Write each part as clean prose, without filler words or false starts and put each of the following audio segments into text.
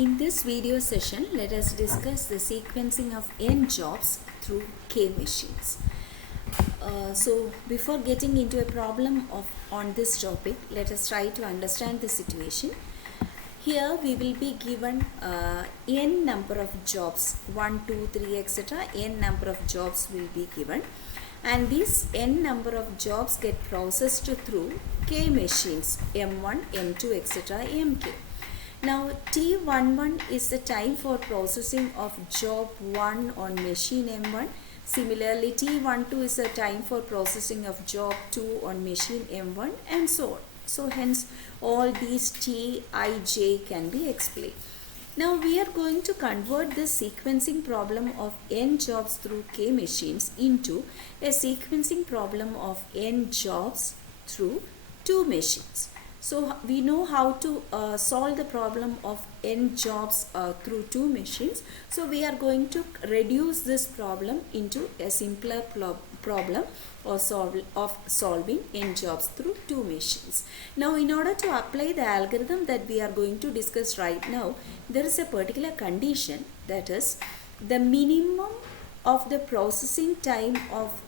In this video session, let us discuss the sequencing of n jobs through k machines. So before getting into a problem on this topic, let us try to understand the situation. Here we will be given n number of jobs, 1, 2, 3, etc. N number of jobs will be given, and these n number of jobs get processed through k machines, M1, M2, etc. Mk. Now T11 is the time for processing of job 1 on machine M1. Similarly, T12 is the time for processing of job 2 on machine M1, and so on. So hence all these T, I, J can be explained. Now we are going to convert this sequencing problem of n jobs through k machines into a sequencing problem of n jobs through 2 machines. So we know how to solve the problem of n jobs through 2 machines. So we are going to reduce this problem into a simpler problem of solving n jobs through 2 machines. Now in order to apply the algorithm that we are going to discuss right now, there is a particular condition, that is the minimum of the processing time of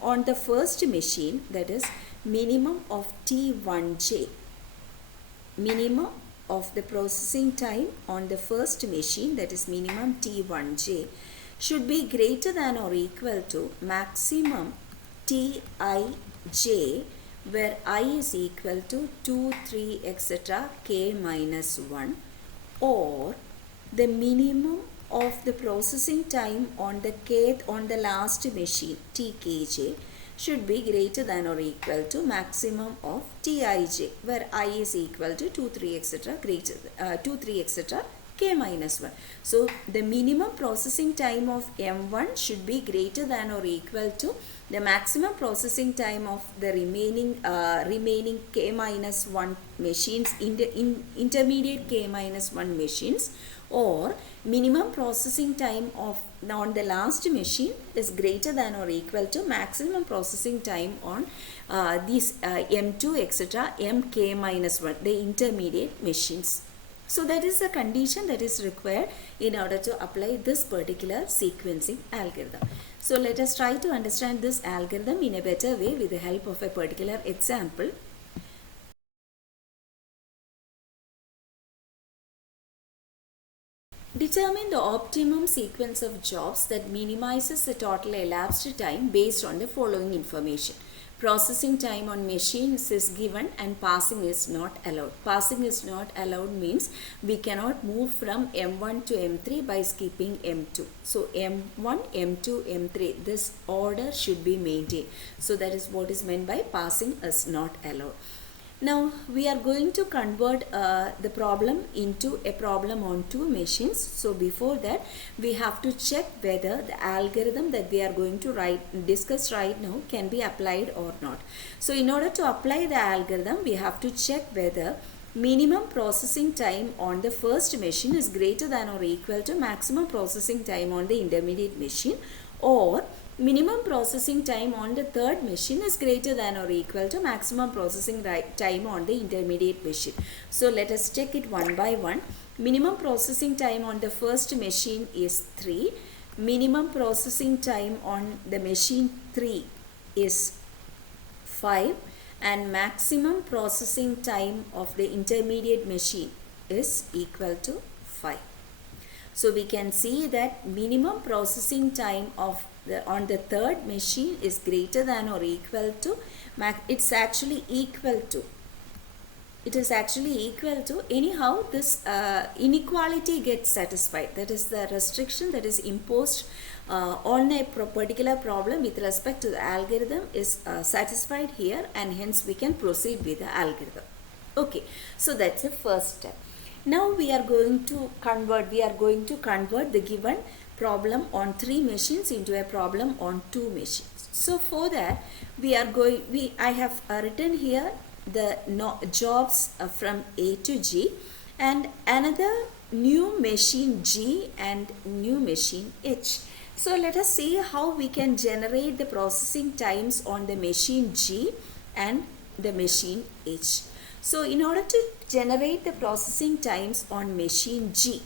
on the first machine, that is minimum of T1j. Minimum of the processing time on the first machine, that is minimum T1j, should be greater than or equal to maximum Tij, where I is equal to 2, 3, etc. k minus 1, or the minimum of the processing time on the last machine, Tkj, should be greater than or equal to maximum of Tij, where I is equal to 2, 3, etc. 2, 3, etc. k minus 1. So the minimum processing time of M1 should be greater than or equal to the maximum processing time of the remaining k minus 1 machines, intermediate k minus 1 machines, or minimum processing time of on the last machine is greater than or equal to maximum processing time on these M2, etc., Mk minus 1, the intermediate machines. So that is the condition that is required in order to apply this particular sequencing algorithm. So let us try to understand this algorithm in a better way with the help of a particular example. Determine the optimum sequence of jobs that minimizes the total elapsed time based on the following information. Processing time on machines is given and passing is not allowed. Passing is not allowed means we cannot move from M1 to M3 by skipping M2. So M1, M2, M3, this order should be maintained. So that is what is meant by passing is not allowed. Now we are going to convert the problem into a problem on 2 machines. So before that, we have to check whether the algorithm that we are going to discuss right now can be applied or not. So in order to apply the algorithm, we have to check whether minimum processing time on the first machine is greater than or equal to maximum processing time on the intermediate machine, or minimum processing time on the third machine is greater than or equal to maximum processing time on the intermediate machine. So let us check it one by one. Minimum processing time on the first machine is 3. Minimum processing time on the machine 3 is 5. And maximum processing time of the intermediate machine is equal to 5. So we can see that minimum processing time of on the third machine is greater than or equal to, it's actually equal to, it is actually equal to, anyhow this inequality gets satisfied. That is the restriction that is imposed on a particular problem with respect to the algorithm is satisfied here, and hence we can proceed with the algorithm. Okay, so that's the first step. Now we are going to convert the given problem on 3 machines into a problem on 2 machines. So for that, I have written here the jobs from A to G, and another new machine G and new machine H. So let us see how we can generate the processing times on the machine G and the machine H. So in order to generate the processing times on machine G,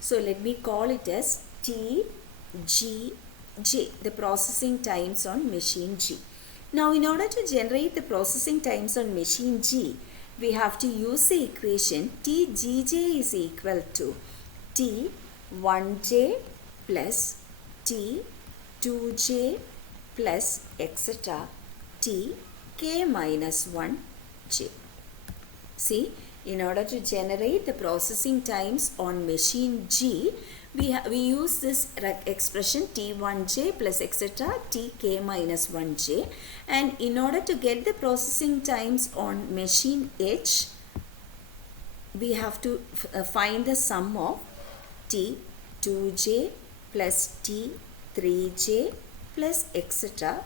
so let me call it as TGJ, the processing times on machine G. Now in order to generate the processing times on machine G, we have to use the equation TGJ is equal to T1J plus T2J plus etc. Tk minus 1J. See, in order to generate the processing times on machine G, we use this expression T1J plus etc. Tk minus 1J, and in order to get the processing times on machine H, we have to find the sum of T2J plus T3J plus etc.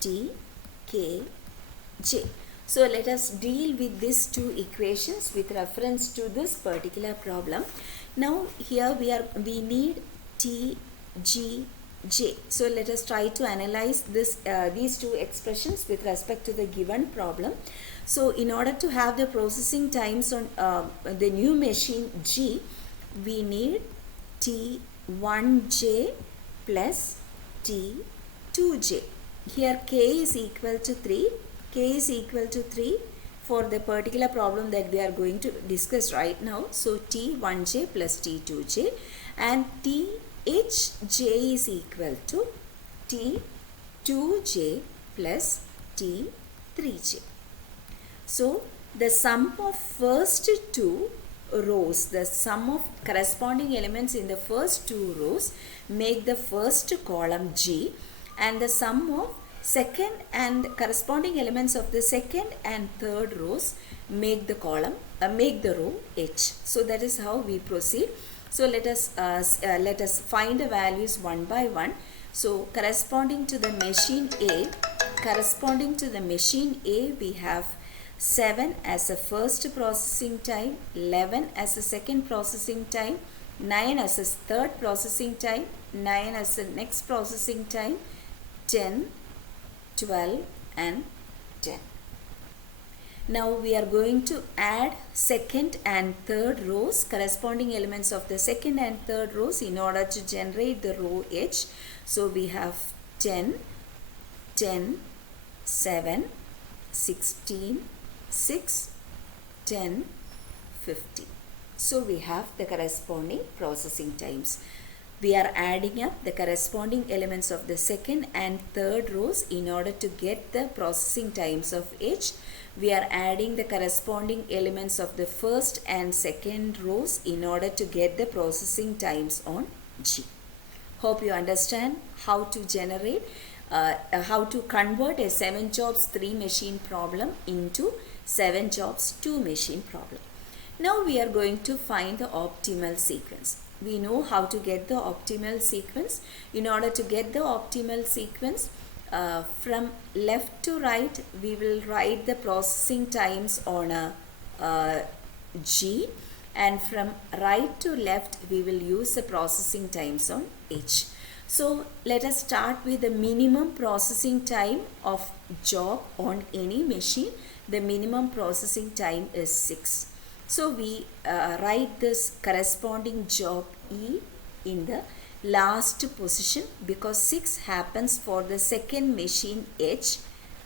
Tkj. So let us deal with these two equations with reference to this particular problem. Now here we need TGJ. So let us try to analyze these two expressions with respect to the given problem. So in order to have the processing times on the new machine G, we need T1J plus T2J. Here k is equal to 3. K is equal to 3 for the particular problem that we are going to discuss right now. So T1J plus T2J, and THJ is equal to T2J plus T3J. So the sum of first two rows, the sum of corresponding elements in the first two rows make the first column G, and the sum of second and corresponding elements of the second and third rows make the column make the row H. So that is how we proceed. So let us find the values one by one. So corresponding to the machine A, we have 7 as a first processing time, 11 as a second processing time, 9 as a third processing time, 9 as the next processing time, 10, 12 and 10. Now we are going to add second and third rows, corresponding elements of the second and third rows, in order to generate the row H. So we have 10, 10, 7, 16, 6, 10, 50. So we have the corresponding processing times. We are adding up the corresponding elements of the second and third rows in order to get the processing times of H. We are adding the corresponding elements of the first and second rows in order to get the processing times on G. Hope you understand how to generate, how to convert a 7 jobs 3 machine problem into 7 jobs 2 machine problem. Now we are going to find the optimal sequence. We know how to get the optimal sequence. In order to get the optimal sequence, from left to right, we will write the processing times on a G, and from right to left, we will use the processing times on H. So let us start with the minimum processing time of job on any machine. The minimum processing time is 6. So we write this corresponding job E in the last position, because 6 happens for the second machine H.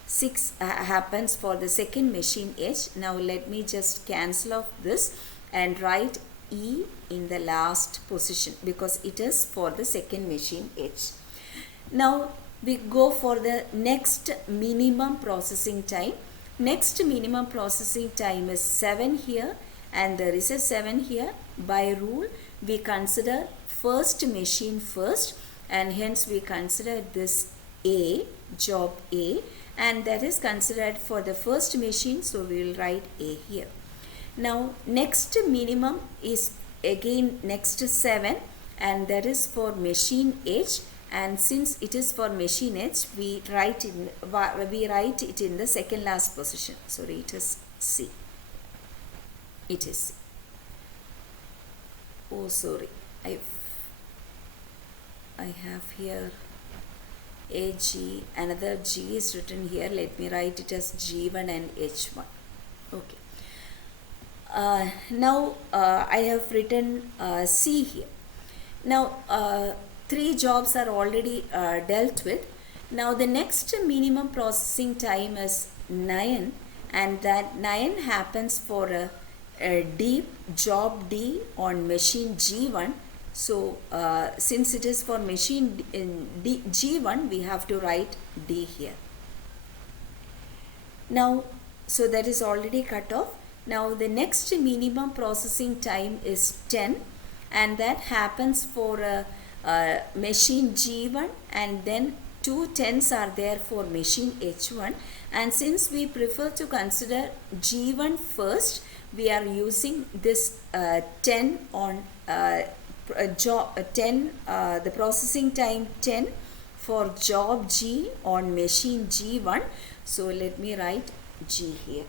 6 happens for the second machine H. Now let me just cancel off this and write E in the last position, because it is for the second machine H. Now we go for the next minimum processing time. Next minimum processing time is 7 here, and there is a 7 here. By rule, we consider first machine first, and hence we consider this A, job A, and that is considered for the first machine, so we will write A here. Now next minimum is again next 7, and that is for machine H, and since it is for machine H, we write it in the second last position. Sorry, it is C. It is C. Oh, sorry, I have here a G, another G is written here. Let me write it as G1 and H1. Okay. Now I have written C here. Now, three jobs are already dealt with. Now, the next minimum processing time is 9, and that 9 happens for a job D on machine G1. So, since it is for machine G1, we have to write D here. Now, so that is already cut off. Now, the next minimum processing time is 10, and that happens for a machine G1, and then 2 10s are there for machine H1. And since we prefer to consider G1 first, we are using this 10 on the processing time 10 for job G on machine G1. So let me write G here.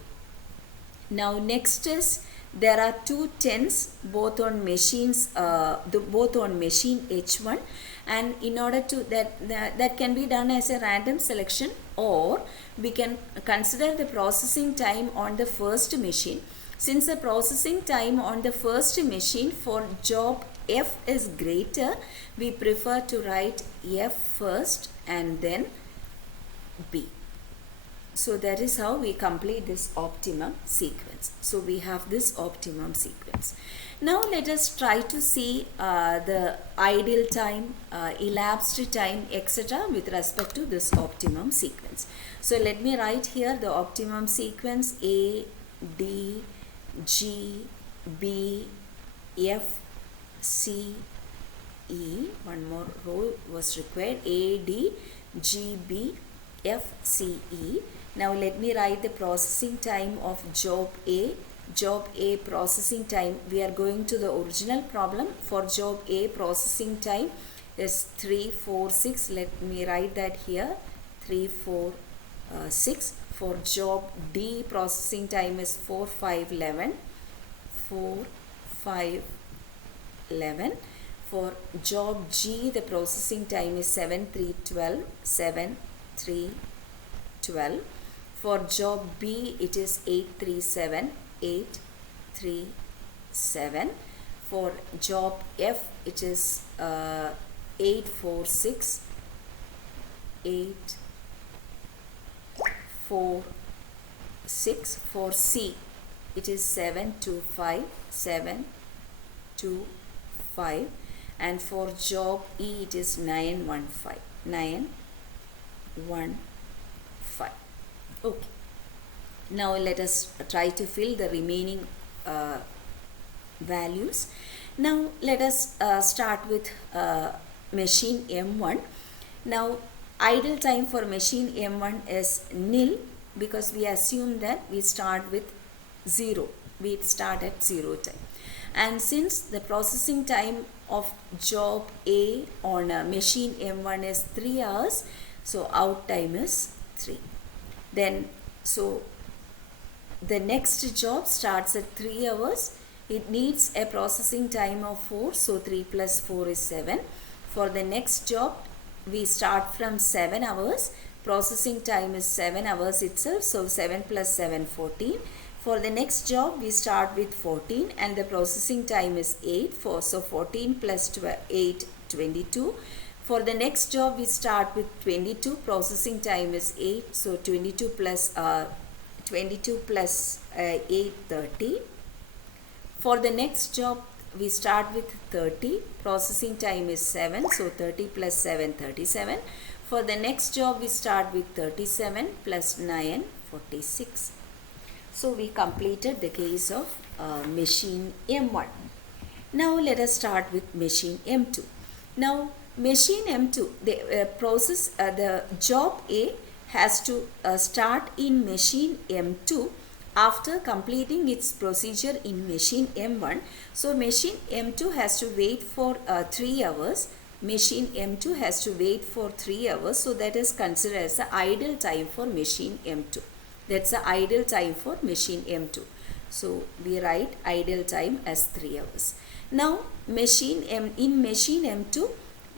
Now next is there are 2 10s both on machines both on machine H1, and in order to that can be done as a random selection, or we can consider the processing time on the first machine. Since the processing time on the first machine for job F is greater, we prefer to write F first and then B. So that is how we complete this optimum sequence. So we have this optimum sequence. Now let us try to see the ideal time, elapsed time, etc. with respect to this optimum sequence. So let me write here the optimum sequence: A, D, G, B, F, C, E. One more row was required: A, D, G, B, F, C, E. Now let me write the processing time of job A. Job A processing time, we are going to the original problem. For job A, processing time is 3, 4, 6. Let me write that here: 3, 4, 6. For job D, processing time is 4, 5, 11. 4, 5, 11. For job G, the processing time is 7, 3, 12. 7, 3, 12. For job B, it is 8, 3, 7. 8, 3, 7. For job F, it is 8, 4, 6. 8, 4, 6. For C, it is 7, 2, 5. 7, 2, 5. And for job E, it is 9, 1, 5. 9, 1, 5. Okay. Now let us try to fill the remaining values. Now let us start with machine M1. Now idle time for machine M1 is nil, because we assume that we start with 0. We start at 0 time. And since the processing time of job A on machine M1 is 3 hours, so out time is 3. Then so the next job starts at 3 hours. It needs a processing time of 4, so 3 plus 4 is 7. For the next job, we start from 7 hours. Processing time is 7 hours itself, so 7 plus 7, 14. For the next job, we start with 14 and the processing time is 8. So 14 plus 8, 22. For the next job, we start with 22. Processing time is 8. So 22 plus 8, 30. For the next job, we start with 30. Processing time is 7. So 30 plus 7, 37. For the next job, we start with 37 plus 9, 46. So we completed the case of machine M1. Now let us start with machine M2. Now machine M2, the job A has to start in machine M2 after completing its procedure in machine M1. So machine M2 has to wait for 3 hours. Machine M2 has to wait for 3 hours. So that is considered as the idle time for machine M2. That's the idle time for machine M2. So we write idle time as 3 hours. Now in machine M2,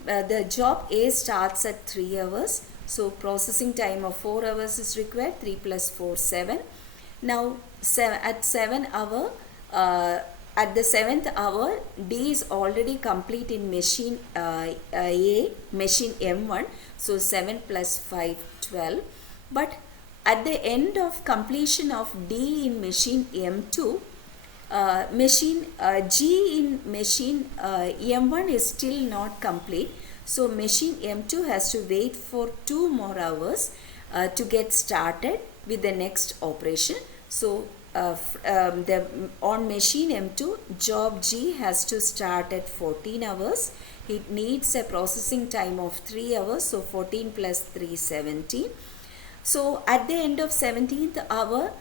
the job A starts at 3 hours. So processing time of 4 hours is required. 3 plus 4, 7. Now at 7 hour, at the 7th hour, D is already complete in machine A, machine M1. So 7 plus 5, 12. But at the end of completion of D in machine M2, machine G in machine M1 is still not complete. So machine M2 has to wait for 2 more hours to get started with the next operation. So on machine M2, job G has to start at 14 hours. It needs a processing time of 3 hours. So 14 plus 3, 17. So at the end of 17th hour,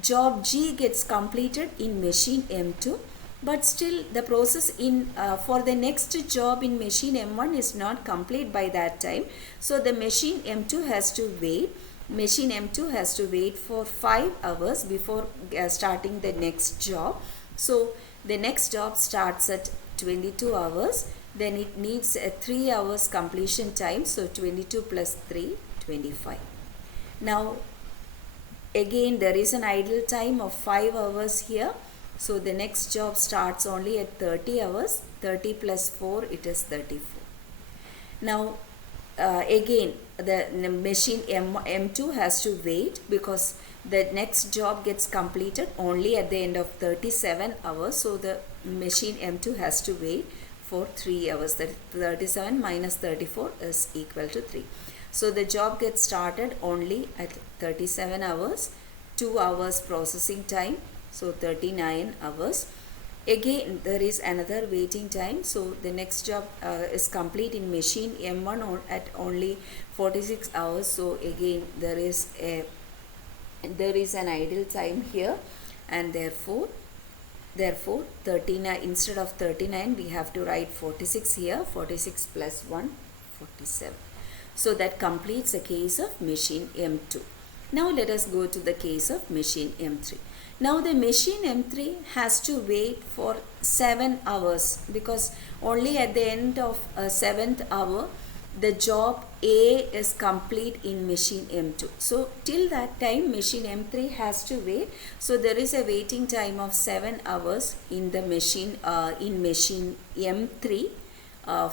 job G gets completed in machine M2, but still the process in for the next job in machine M1 is not complete by that time. So the machine M2 has to wait. Machine M2 has to wait for 5 hours before starting the next job. So the next job starts at 22 hours. Then it needs a 3 hours completion time. So 22 plus 3, 25. Now again there is an idle time of 5 hours here. So the next job starts only at 30 hours. 30 plus 4, it is 34. Now again the machine M2 has to wait because the next job gets completed only at the end of 37 hours. So the machine M2 has to wait for 3 hours. That 37 minus 34 is equal to 3. So the job gets started only at 37 hours, 2 hours processing time, so 39 hours. Again there is another waiting time. So the next job is complete in machine M1 at only 46 hours. So again there is an idle time here, and therefore 39, instead of 39 we have to write 46 here. 46 plus 1, 47. So that completes the case of machine M2. Now let us go to the case of machine M3. Now the machine M3 has to wait for 7 hours because only at the end of 7th hour the job A is complete in machine M2. So till that time machine M3 has to wait. So there is a waiting time of 7 hours in the machine M3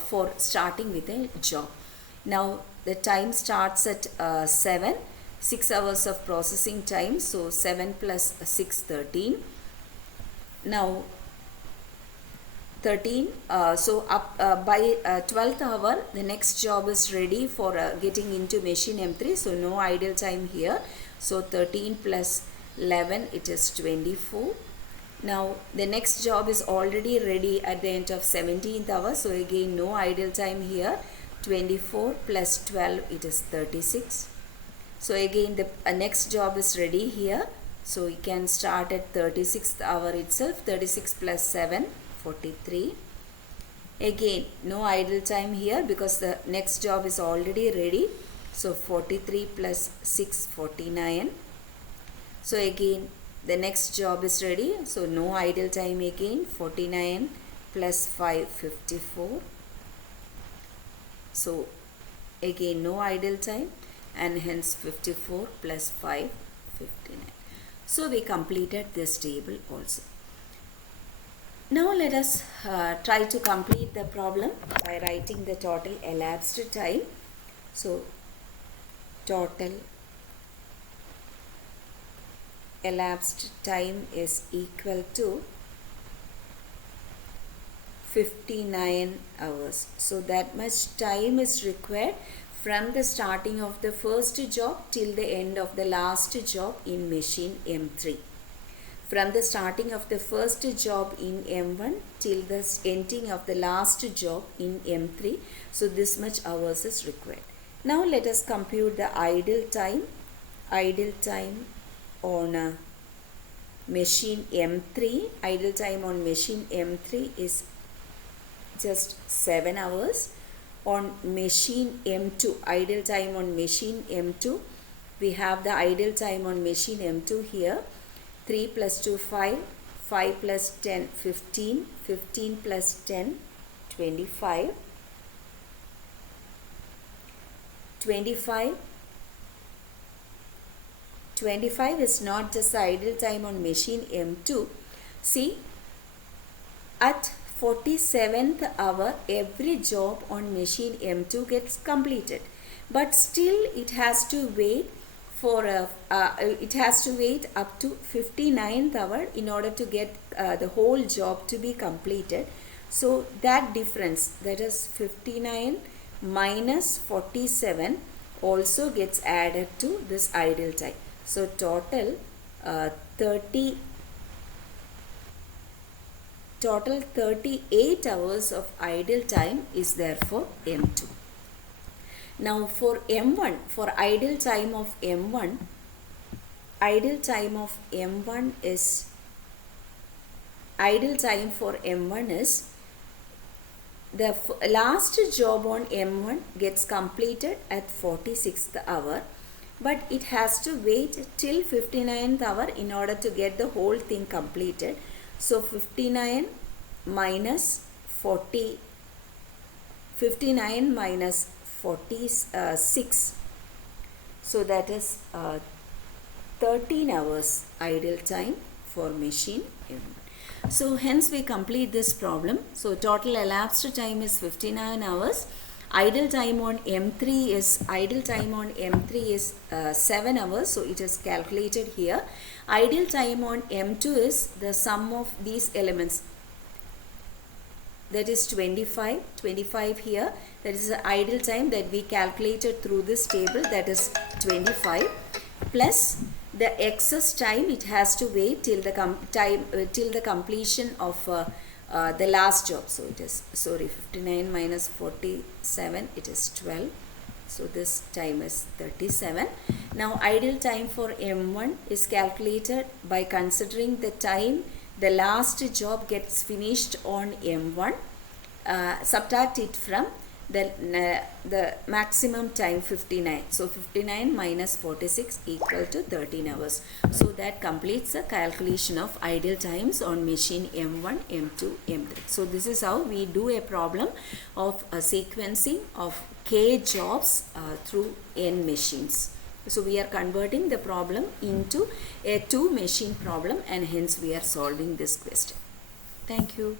for starting with a job. Now the time starts at 7, 6 hours of processing time. So 7 plus 6, 13. Now 13, so up by 12th hour the next job is ready for getting into machine M3. So no idle time here. So 13 plus 11, it is 24. Now the next job is already ready at the end of 17th hour. So again no idle time here. 24 plus 12, it is 36. So again the next job is ready here. So you can start at 36th hour itself. 36 plus 7, 43. Again no idle time here because the next job is already ready. So 43 plus 6, 49. So again the next job is ready. So no idle time again. 49 plus 5, 54. So again no idle time, and hence 54 plus 5, 59. So we completed this table also. Now let us try to complete the problem by writing the total elapsed time. So total elapsed time is equal to 59 hours. So that much time is required from the starting of the first job till the end of the last job in machine M3. From the starting of the first job in M1 till the ending of the last job in M3. So this much hours is required. Now let us compute the idle time. Idle time on machine M3. Idle time on machine M3 is just 7 hours. On machine M2, idle time on machine M2, we have the idle time on machine M2 here. 3 plus 2, 5, 5 plus 10, 15, 15 plus 10, 25, 25 is not just the idle time on machine M2, See, at 47th hour, every job on machine M2 gets completed, but still it has to wait up to 59th hour in order to get the whole job to be completed. So that difference, that is 59 minus 47, also gets added to this idle time. So total 38 hours of idle time is therefore M2. Now for M1, for idle time for M1 is the last job on M1 gets completed at 46th hour, but it has to wait till 59th hour in order to get the whole thing completed. So 59 minus 46, so that is 13 hours idle time for machine M1. So hence we complete this problem. So total elapsed time is 59 hours. Idle time on M3 is 7 hours, so it is calculated here. Idle time on M2 is the sum of these elements, that is 25 here. That is the idle time that we calculated through this table, that is 25, plus the excess time it has to wait till the completion of the last job. So it is 59 minus 47, it is 12. So this time is 37. Now idle time for M1 is calculated by considering the time the last job gets finished on M1, subtract it from the maximum time 59. So 59 minus 46 equal to 13 hours. So that completes the calculation of idle times on machine M1, M2, M3. So this is how we do a problem of a sequencing of K jobs through N machines. So we are converting the problem into a 2 machine problem, and hence we are solving this question. Thank you.